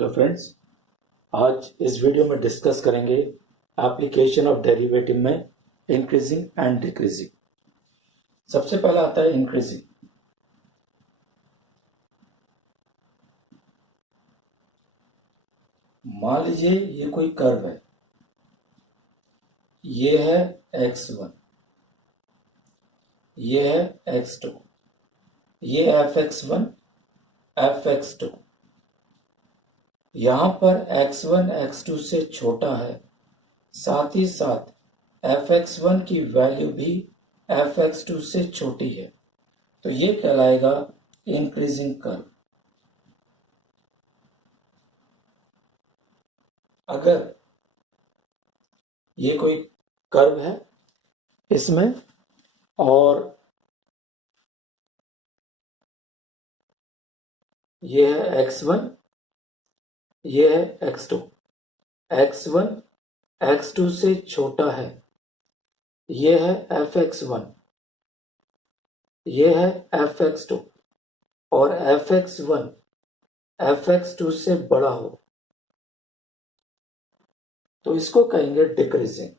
Hello friends, आज इस video में डिस्कस करेंगे एप्लीकेशन ऑफ डेरिवेटिव में इंक्रीजिंग एंड डिक्रीजिंग। सबसे पहला आता है इंक्रीजिंग। मान लीजिए ये कोई कर्व है, ये है x1, ये है x2, ये fx1 fx2। यहां पर x1 x2 से छोटा है, साथ ही साथ fx1 की वैल्यू भी fx2 से छोटी है, तो ये कहलाएगा इंक्रीजिंग कर्व। अगर ये कोई कर्व है इसमें और ये है x1, ये है x2, x1 x2 से छोटा है, ये है fx1, ये है fx2 और fx1 fx2 से बड़ा हो तो इसको कहेंगे डिक्रीजिंग।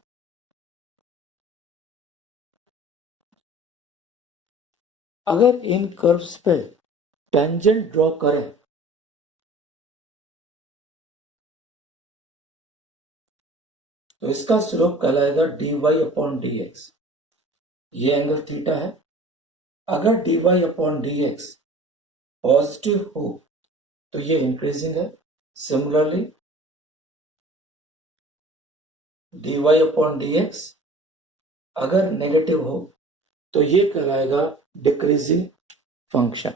अगर इन कर्व्स पे टेंजेंट ड्रॉ करें तो इसका स्लोप कहलाएगा dy/dx। ये एंगल थीटा है। अगर dy/dx पॉजिटिव हो तो ये इंक्रीजिंग है। सिमिलरली dy/dx अगर नेगेटिव हो तो ये कहलाएगा डिक्रीजिंग फंक्शन।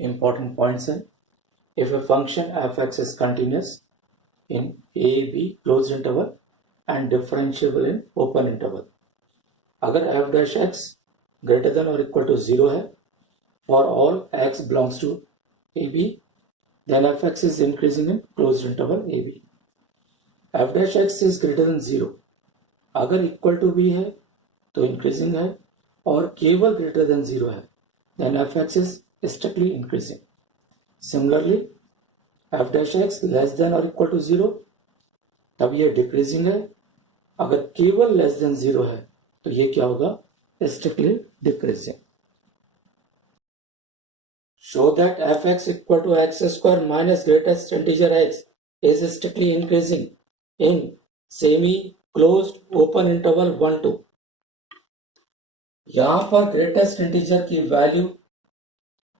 इंपॉर्टेंट पॉइंट्स है, if a function f(x) is continuous in a b closed interval and differentiable in open interval, अगर f dash x greater than or equal to 0 है for all x belongs to a b, then f(x) is increasing in closed interval a b. f dash x is greater than 0 अगर equal to b है तो increasing है और केवल greater than 0 है, then f(x) is strictly increasing. Similarly f dash x less than or equal to 0 तब ये decreasing है। अगर केवल लेस देन 0 है तो ये क्या होगा, strictly decreasing. Show that f(x) equal to x square minus greatest integer x is strictly increasing in semi closed open interval 1 2। यहां पर ग्रेटेस्ट इंटीजर की वैल्यू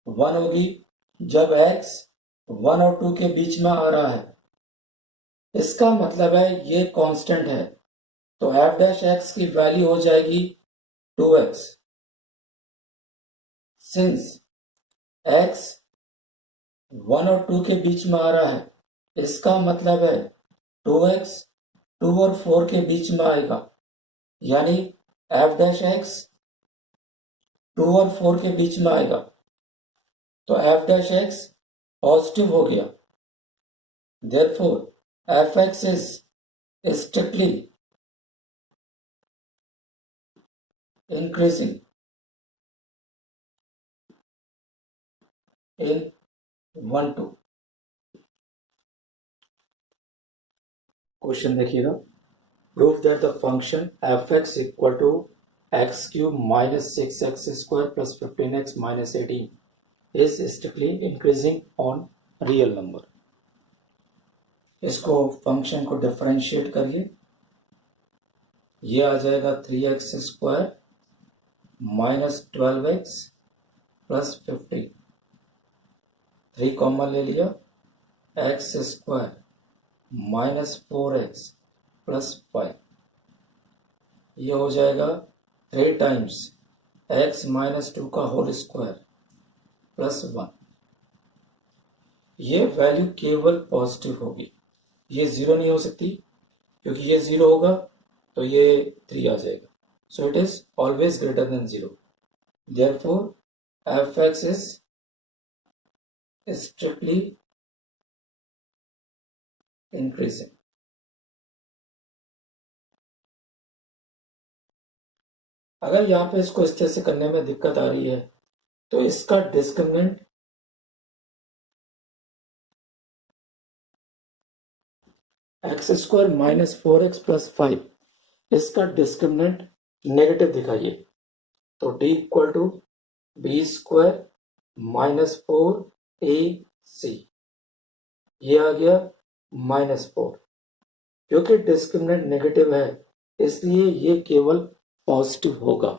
1 होगी जब x 1 और 2 के बीच में आ रहा है। इसका मतलब है ये कांस्टेंट है, तो f dash x की वैल्यू हो जाएगी 2x। सिंस x 1 और 2 के बीच में आ रहा है, इसका मतलब है 2x 2 और 4 के बीच में आएगा, यानी f dash x 2 और 4 के बीच में आएगा, तो f dash x पॉजिटिव हो गया। Therefore f(x) is strictly increasing in 1 2। Question देखिएगा, prove that the function f(x) equal to x cube minus 6x square plus 15x minus 18 is strictly increasing on real number। इसको function को differentiate करिए, ये आ जाएगा 3x square minus 12x plus 15, 3 common ले लिया, x square minus 4x plus 5, ये हो जाएगा 3 टाइम्स x माइनस 2 का होल स्क्वायर प्लस 1। ये वैल्यू केवल पॉजिटिव होगी, ये 0 नहीं हो सकती, क्योंकि ये 0 होगा तो ये 3 आ जाएगा। So it is always greater than 0। Therefore f(x) is strictly increasing। अगर यहाँ पे इसको इस तरह से करने में दिक्कत आ रही है तो इसका discriminant x square minus 4x plus 5 इसका डिस्क्रिमिनेंट नेगेटिव दिखाइए। तो d equal to b square minus 4ac, ये आ गया -4। क्योंकि डिस्क्रिमिनेंट नेगेटिव है इसलिए ये केवल पॉजिटिव होगा।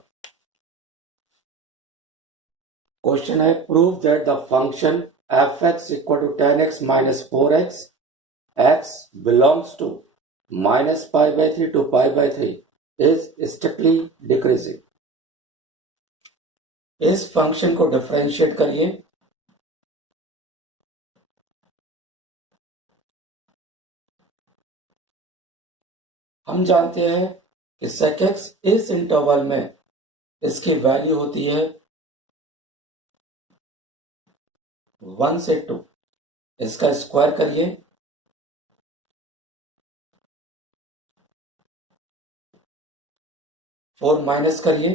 क्वेश्चन है prove that the function f(x) equal to 10x minus 4x x belongs to minus pi by 3 to pi by 3 is strictly decreasing। इस फंक्शन को डिफरेंशिएट करिए। हम जानते हैं कि sec x इस इंटरवल में इसकी वैल्यू होती है 1 से 2। इसका स्क्वायर करिए, 4 माइनस करिए,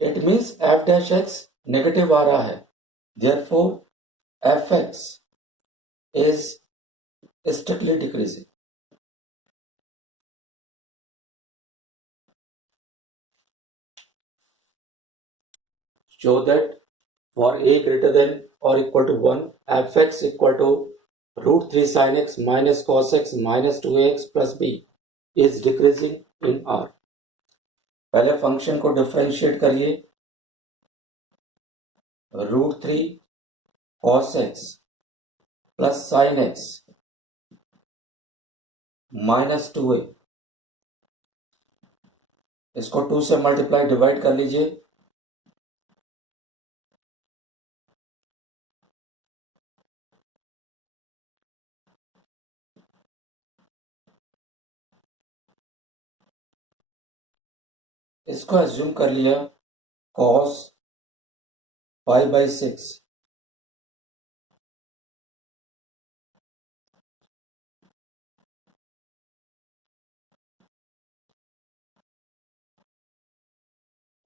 it means f dash x negative आ रहा है, therefore fx is strictly decreasing। Show that for a greater than or equal to 1 fx equal to root 3 sin x minus cos x minus 2ax plus b is decreasing in R। पहले function को differentiate करिए। Root 3 cos x plus sine x minus 2a, इसको 2 से multiply divide कर लीजिए। इसको assume कर लिया cos पाई बाई 6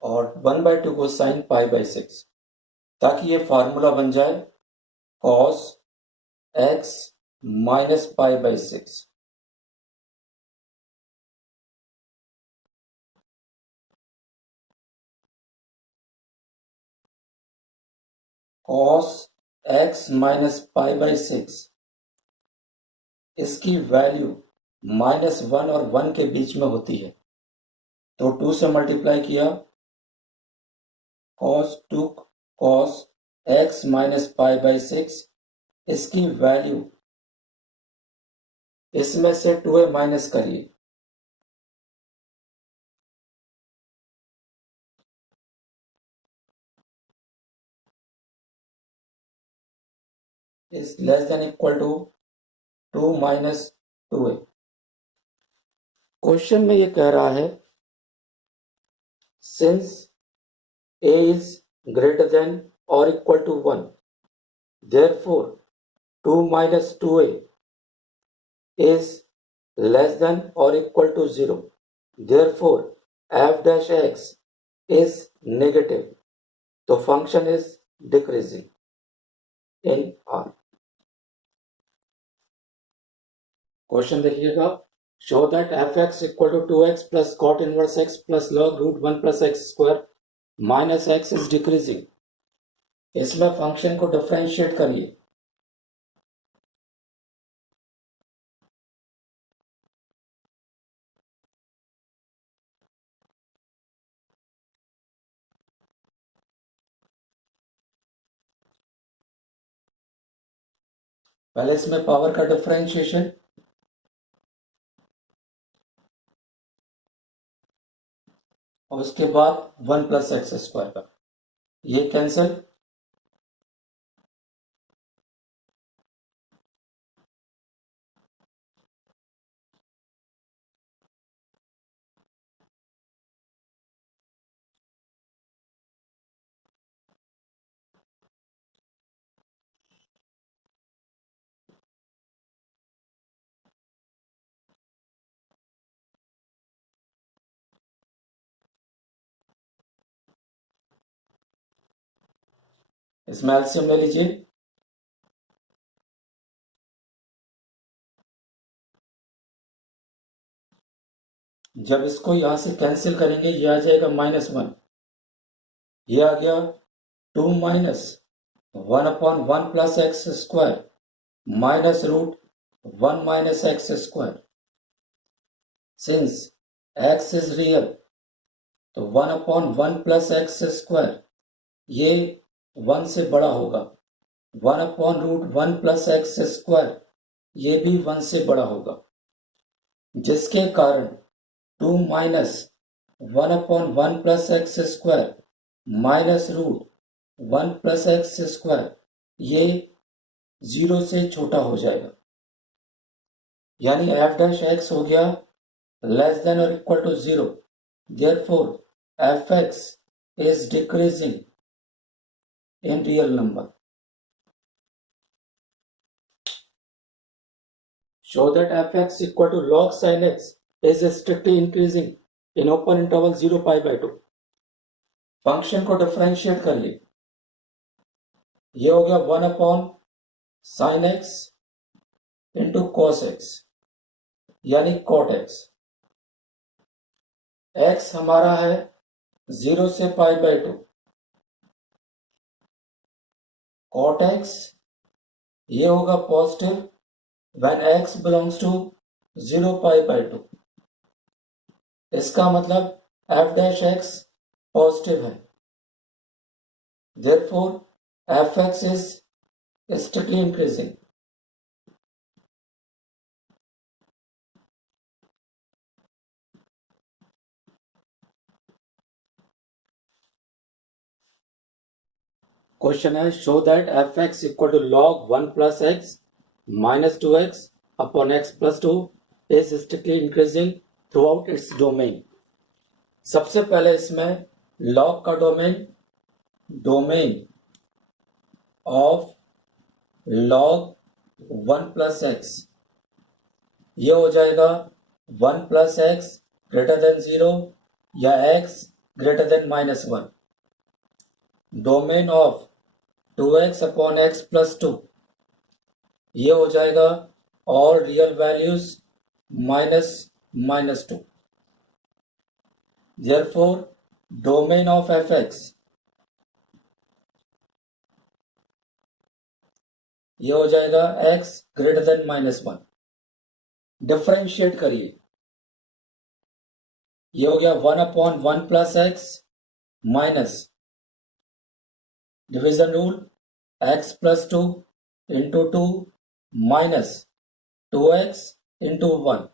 और 1/2 को साइन पाई बाई 6, ताकि ये फार्मूला बन जाए cos x minus pi by 6। cos x minus pi by 6 इसकी वैल्यू -1 और 1 के बीच में होती है, तो 2 से मल्टीप्लाई किया cos x minus pi by 6 इसकी वैल्यू इसमें से 2a माइनस करिए, is less than equal to 2 minus 2a। Question में ये कह रहा है since a is greater than or equal to 1 therefore 2 minus 2a is less than or equal to 0 therefore f dash x is negative, तो function is decreasing in R। Question देखिएगा show that fx equal to 2x plus cot inverse x plus log root 1 plus x square minus x is decreasing। इसमें function को differentiate करिए। पहले इसमें power का differentiation, और उसके बाद 1 प्लस एक्स स्क्वायर का, ये कैंसिल, इसमें एलसीएम ले लीजिए। जब इसको यहां से कैंसिल करेंगे ये आ जाएगा -1, ये आ गया 2 minus 1/1 plus x square minus root 1 minus x square. Since x is real तो 1/1 प्लस एक्स स्क्वायर ये 1 से बड़ा होगा। 1/√1 प्लस एक्स स्क्वायर ये भी 1 से बड़ा होगा, जिसके कारण 2 minus 1/1 plus x square minus root 1 plus x square ये 0 से छोटा हो जाएगा, यानी एफ डैश एक्स हो गया लेस देन और equal to 0। Therefore f x is decreasing in real number. Show that fx equal to log sin x is strictly increasing in open interval 0 pi by 2। Function को differentiate कर लिए, ये हो गया 1/sin x into cos x यानी cot x। x हमारा है 0 से पाई बाई 2। cot x ये होगा positive when x belongs to 0 pi by 2। इसका मतलब f dash x पॉजिटिव है, therefore fx is strictly increasing। Question है show that fx equal to log 1 plus x minus 2x upon x plus 2 is strictly increasing throughout its domain. सबसे पहले इसमें log का domain of log 1 plus x ये हो जाएगा 1 plus x greater than 0 या x greater than -1। Domain of 2x upon x plus 2 ये हो जाएगा all real values -2। Therefore domain of fx ये हो जाएगा x ग्रेटर देन -1। डिफरेंशिएट करिए, ये हो गया 1/1 plus x minus division rule x plus 2 into 2 minus 2x into 1।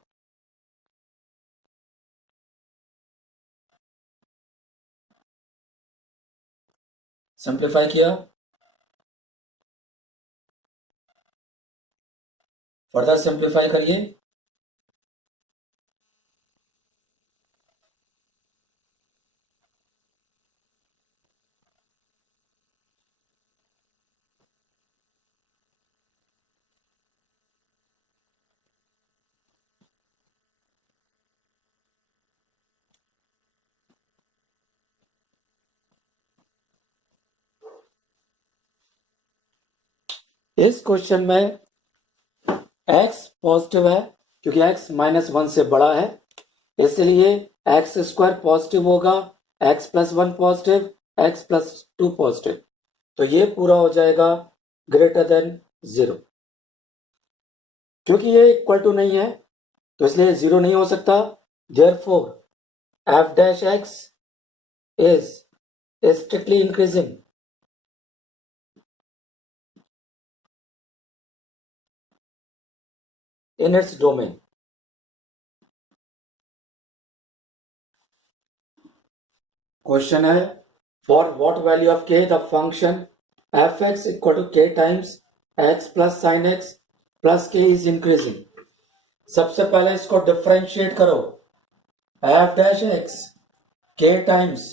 Simplify किया, फर्दर सिंप्लीफाई करिए। इस क्वेश्चन में x पॉजिटिव है क्योंकि x -1 से बड़ा है, इसलिए एक्स स्क्वायर पॉजिटिव होगा, x plus 1 positive, x plus 2 positive, तो ये पूरा हो जाएगा ग्रेटर देन 0। क्योंकि ये इक्वल टू नहीं है तो इसलिए 0 नहीं हो सकता। Therefore f dash x is strictly increasing in its domain। Question है for what value of k the function fx equal to k times x plus sine x plus k is increasing. सबसे पहले इसको differentiate करो, f dash x k times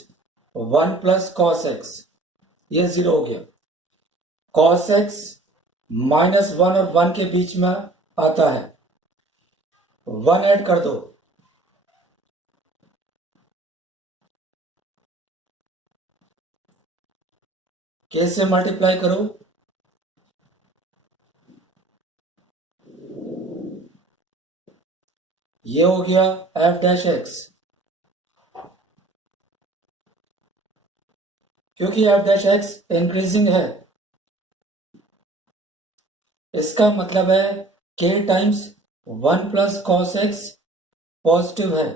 1 plus cos x ये 0 हो गया। cos x -1 और 1 के बीच में आता है, 1 ऐड कर दो, k से मल्टीप्लाई करो, ये हो गया f डैश x। क्योंकि f डैश x इंक्रीजिंग है, इसका मतलब है k times 1 plus cos x positive है।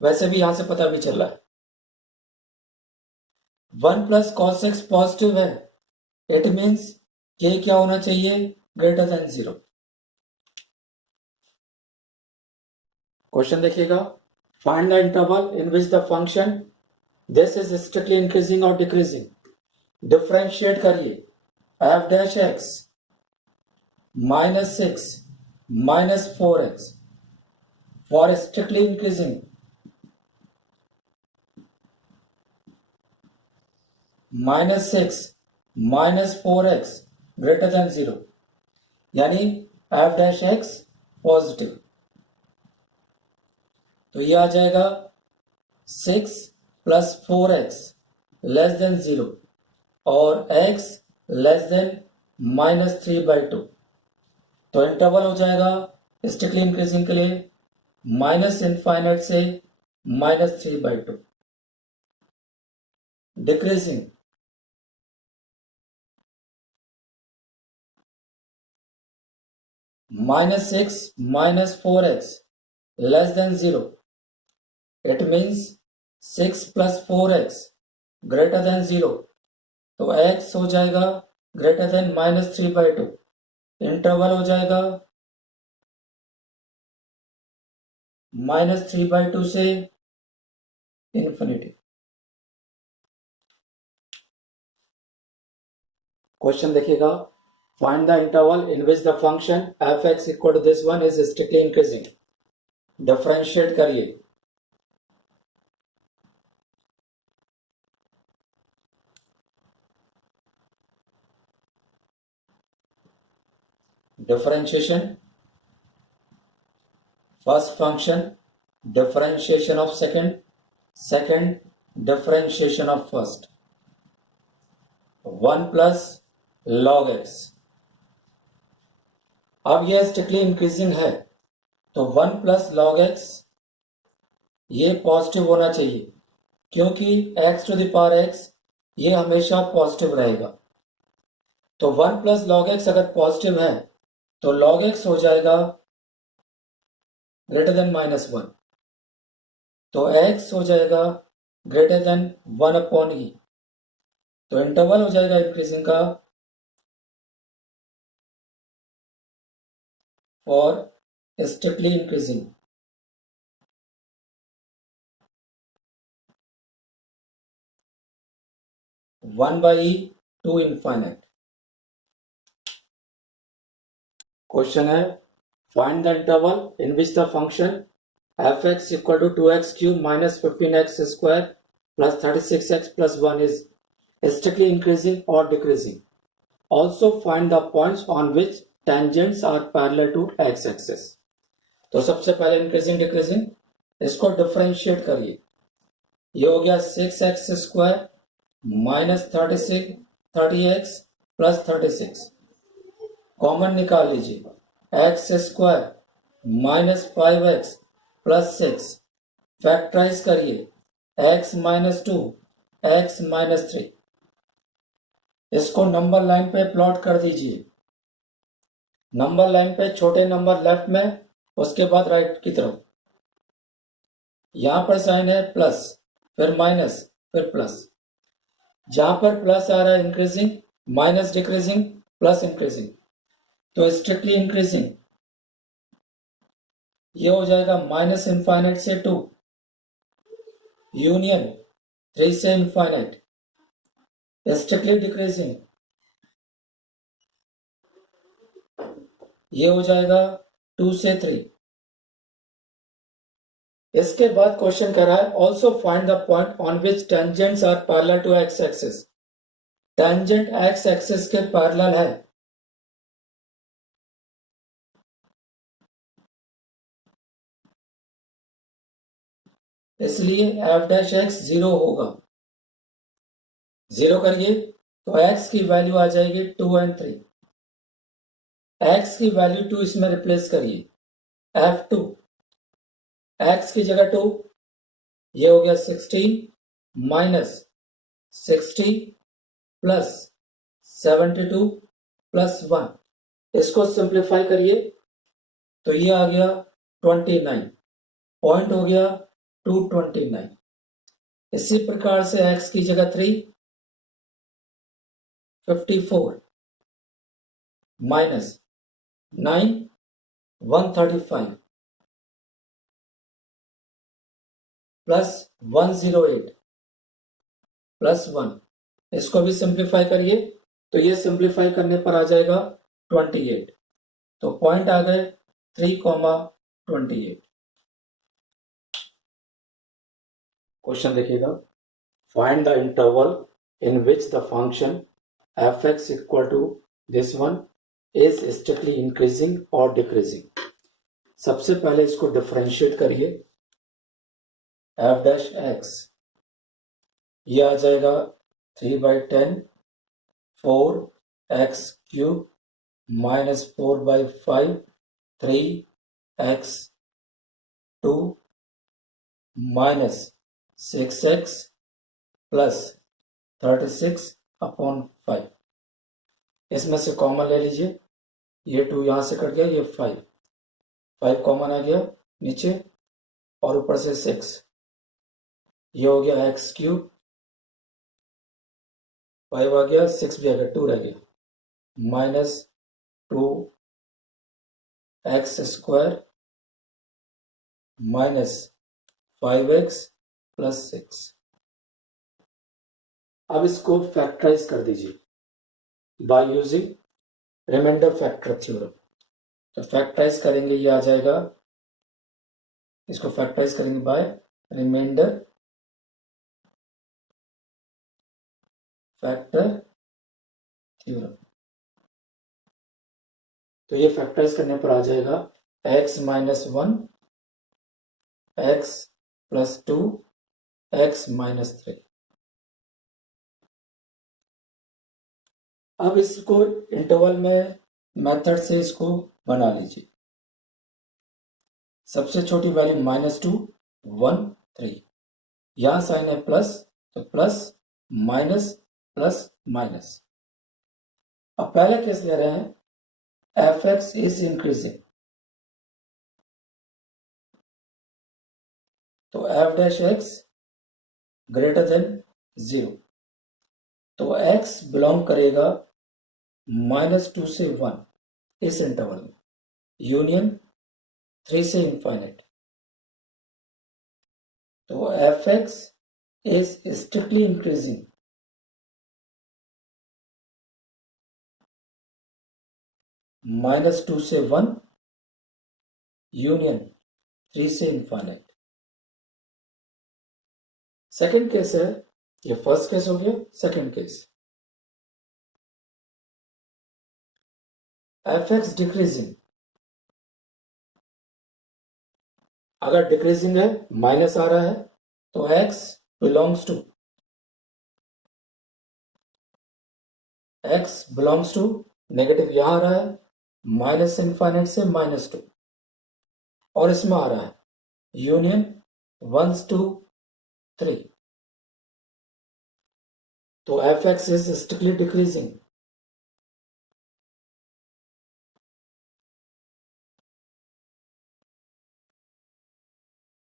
वैसे भी यहां से पता भी चल रहा है 1 प्लस कॉस x पॉजिटिव है, इट मीन्स k क्या होना चाहिए, ग्रेटर देन 0। क्वेश्चन देखिएगा, find the interval in which the function this is strictly increasing और डिक्रीजिंग। डिफरेंशिएट करिए f dash x -6 -4x for strictly increasing, -6 -4x greater than 0, यानी f dash x positive. तो ये आ जाएगा 6 प्लस 4x लेस देन 0 और x less than -3/2। तो interval हो जाएगा स्ट्रिक्टली इंक्रीजिंग के लिए -∞ से -3/2। Decreasing -6 -4x less than 0, it means 6 plus 4x greater than 0, तो x हो जाएगा ग्रेटर देन -3/2। इंटरवल हो जाएगा -3/2 से इन्फिनिटी। क्वेश्चन देखिएगा, find the interval in which the function f(x) equal to this one is strictly increasing. Differentiate करिए, differentiation first function, differentiation of second, second differentiation of first, 1 plus log x। अब यह strictly increasing है तो 1 plus log x ये positive होना चाहिए, क्योंकि x to the power x ये हमेशा पॉजिटिव रहेगा। तो 1 प्लस log x अगर पॉजिटिव है तो log x हो जाएगा ग्रेटर देन -1, तो x हो जाएगा ग्रेटर देन 1/e। तो इंटरवल हो जाएगा इंक्रीजिंग का for strictly increasing 1/e to infinite. Question है, find the interval in which the function f(x) equal to 2x cube minus 15x square plus 36x plus 1 is strictly increasing or decreasing. Also find the points on which tangents are parallel to x-axis. तो सबसे पहले increasing decreasing, इसको differentiate करिए। ये हो गया 6x square minus 30x plus 36, common निकाल लीजिए x square minus 5x plus 6, factorise करिए x माइनस 2 x माइनस 3। इसको नंबर लाइन पे प्लॉट कर दीजिए। नंबर लाइन पे छोटे नंबर लेफ्ट में, उसके बाद राइट की तरफ। यहां पर साइन है प्लस, फिर माइनस, फिर प्लस। जहां पर प्लस आ रहा है increasing, minus decreasing, plus increasing, तो स्ट्रिक्टली इंक्रीजिंग ये हो जाएगा -∞ से 2 यूनियन 3 से इनफाइनाइट। स्ट्रिक्टली डिक्रीजिंग ये हो जाएगा 2 से 3। इसके बाद क्वेश्चन कह रहा है, also find the point on which tangents are parallel to x axis. Tangent x axis के पैरेलल है, इसलिए f डैश एक्स 0 होगा। 0 करिए तो x की वैल्यू आ जाएगी 2 और 3। x की वैल्यू 2 इसमें रिप्लेस करिए, f2 x की जगह 2, ये हो गया 16 माइनस 60 प्लस 72 प्लस 1। इसको सिंप्लीफाई करिए तो ये आ गया 29, पॉइंट हो गया 229। इसी प्रकार से x की जगह 3, 54 माइनस 9, 135 प्लस 108 प्लस 1। इसको भी सिंप्लीफाई करिए तो ये सिंप्लीफाई करने पर आ जाएगा 28। तो पॉइंट आ गए 3,28। क्वेश्चन देखिएगा, find the interval in which the function f(x) equal to this one is strictly increasing और डिक्रीजिंग। सबसे पहले इसको डिफरेंशिएट करिए, f'(x) ये आ जाएगा 3/10 4x³ minus 4/5 3x² minus 6x plus 36/5। इसमें से कॉमन ले लीजिए, ये 2 यहां से कट गया, ये 5 कॉमन आ गया नीचे और ऊपर से 6, ये हो गया x³ 5 आ गया, 6 भी आ गया, 2 रह गया, minus 2x² minus 5x plus 6। अब इसको फैक्टराइज कर दीजिए by using remainder factor theorem. तो फैक्टराइज करेंगे, ये आ जाएगा, इसको फैक्टराइज करेंगे बाय रिमाइंडर फैक्टर थ्योरम। तो ये फैक्टराइज करने पर आ जाएगा x minus 1 x plus 2 x minus 3। अब इसको इंटरवल में मेथड से इसको बना लीजिए। सबसे छोटी वैल्यू -2 1 3, यहां साइन है प्लस, तो प्लस माइनस प्लस माइनस। अब पहले केस ले रहे हैं, f(x) इज इंक्रीजिंग, तो f'(x) ग्रेटर देन 0, तो x बिलोंग करेगा -2 से 1 इस इंटरवल में, यूनियन 3 से इंफाइनाइट। तो f(x) इज स्ट्रिक्टली इंक्रीजिंग, -2 से 1 यूनियन 3 से इंफाइनाइट। सेकेंड केस है, ये फर्स्ट केस हो गया। सेकेंड केस, f(x) डिक्रीजिंग, अगर डिक्रीजिंग है, माइनस आ रहा है, तो x बिलोंग्स टू नेगेटिव, यहां आ रहा है माइनस इंफाइनाइट से -2, और इसमें आ रहा है यूनियन 1 to 3, तो f(x) is strictly decreasing.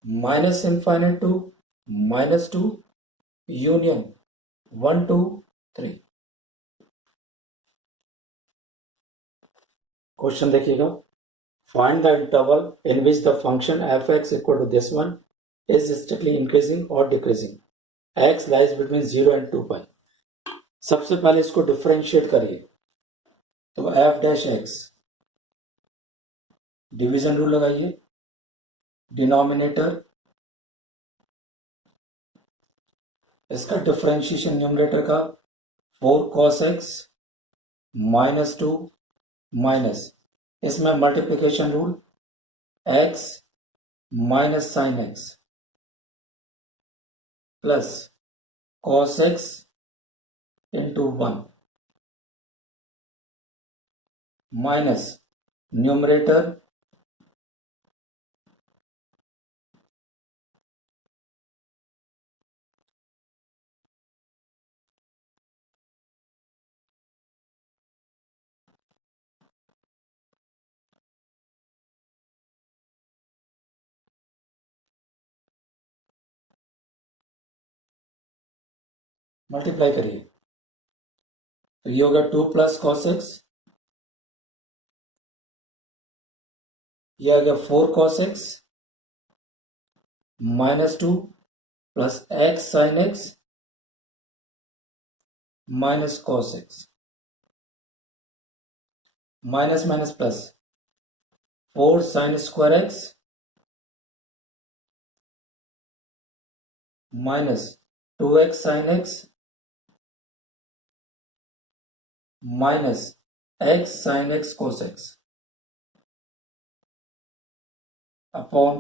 Minus infinite to -2 union 1 to 3। Question देखिएगा, find the interval in which the function f(x) equal to this one is strictly increasing और decreasing, x lies between 0 and 2π। सबसे पहले इसको differentiate करिए, तो f'(x) division rule लगाइए, denominator इसका differentiation numerator का 4 cos x -2 माइनस, इसमें multiplication rule x minus sine x plus cos x into 1 minus numerator multiply करिए तो ये होगा 2 प्लस कॉस एक्स, ये आ गया 4 cos x minus 2 plus x sign x minus cos x, minus minus plus 4 sine square x minus 2x sine x minus x sine x cos x upon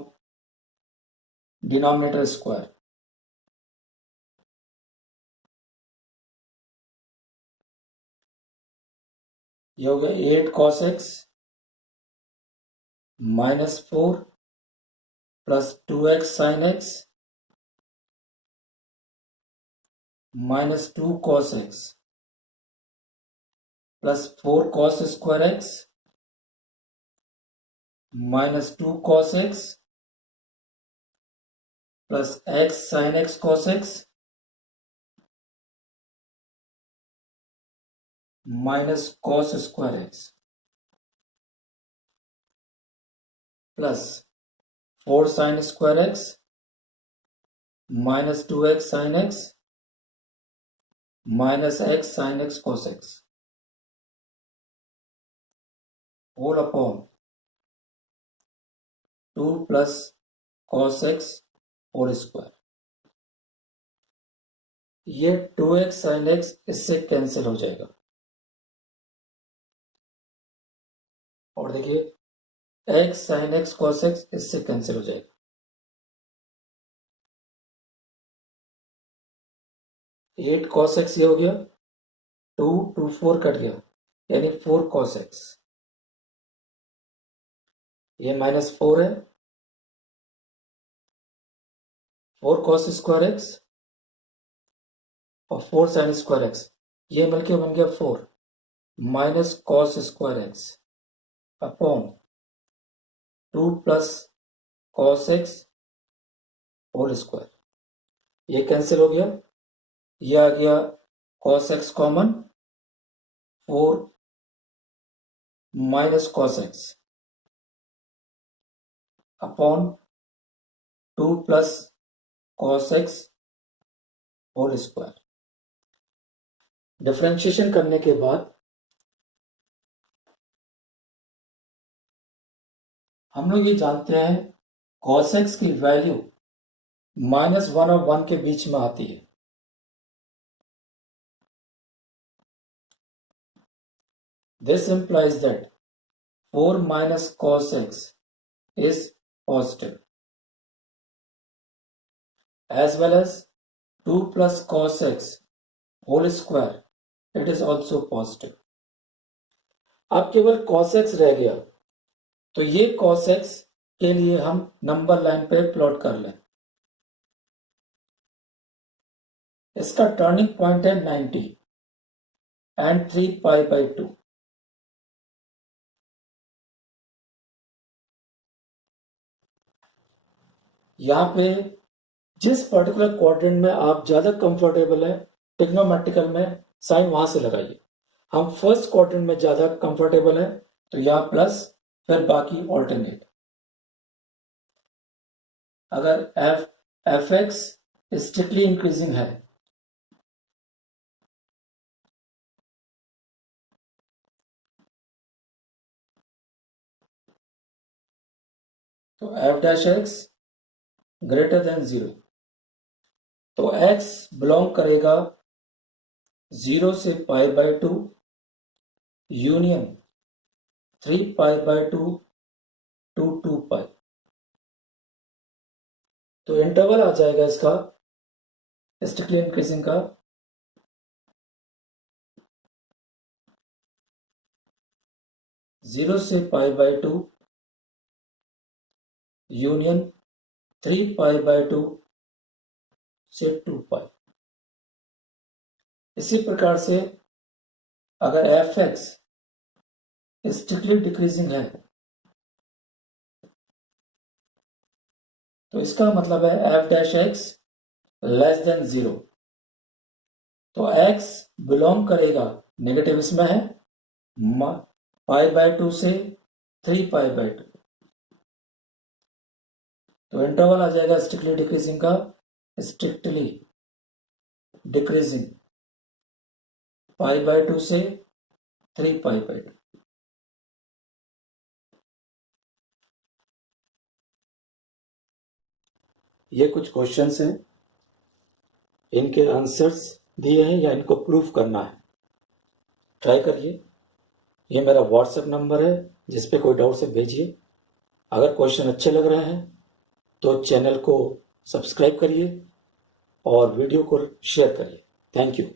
denominator square. ये हो गया 8 cos x minus 4 plus 2x sine x minus 2 cos x plus 4 cos square x minus 2 cos x plus x sine x cos x minus cos square x plus 4 sine square x minus 2x sine x minus x sine x cos x whole upon 2 plus cos x whole square. ये 2x sine x इससे cancel हो जाएगा और देखिए x sine x cos x इससे cancel हो जाएगा। 8 cos x ये हो गया, 2 4 कट गया यानी 4 cos x, ये माइनस 4 है, 4 cos स्क्वायर एक्स और 4 साइन स्क्वायर एक्स, ये मिलके बन गया 4 minus cos square x upon 2 plus cos x whole square. ये कैंसिल हो गया, ये आ गया cos x common, 4 minus cos x upon 2 plus cos x whole square. Differentiation करने के बाद हम लोग ये जानते हैं cos x की वैल्यू -1 और 1 के बीच में आती है। This implies that 4 minus cos x is positive, as well as 2 plus cos x whole square, it is also positive. अब केवल cos x रह गया, तो ये cos x के लिए हम नंबर लाइन पे प्लॉट कर लें। इसका टर्निंग पॉइंट है 90 एंड 3 पाई बाई 2। यहाँ पे जिस पर्टिकुलर क्वाड्रेंट में आप ज्यादा कंफर्टेबल है ट्रिग्नोमेट्रिकल में, साइन वहां से लगाइए। हम फर्स्ट क्वाड्रेंट में ज्यादा कंफर्टेबल है तो यहाँ प्लस, फिर बाकी ऑल्टरनेट। अगर एफ एक्स स्ट्रिक्टली इंक्रीजिंग है तो f dash x greater than 0, तो x बिलोंग करेगा 0 से pi by 2 union 3 pi by 2 to 2 pi. तो इंटरवल आ जाएगा इसका स्ट्रिक्टली इंक्रीजिंग का 0 से π/2 यूनियन 3π/2 से 2π। इसी प्रकार से अगर f(x) स्ट्रिक्टली डिक्रीजिंग है तो इसका मतलब है f'(x) लेस देन 0। तो x बिलोंग करेगा, नेगेटिव इसमें है, π/2 से 3π/2। तो इंटरवल आ जाएगा स्ट्रिक्टली डिक्रीजिंग का, स्ट्रिक्टली डिक्रीजिंग π/2 से 3π/2। ये कुछ क्वेश्चंस हैं, इनके आंसर्स दिए हैं या इनको प्रूफ करना है, ट्राई करिए। ये मेरा व्हाट्सएप नंबर है, जिस पे कोई डाउट से भेजिए। अगर क्वेश्चन अच्छे लग रहे हैं तो चैनल को सब्सक्राइब करिए और वीडियो को शेयर करिए। Thank you.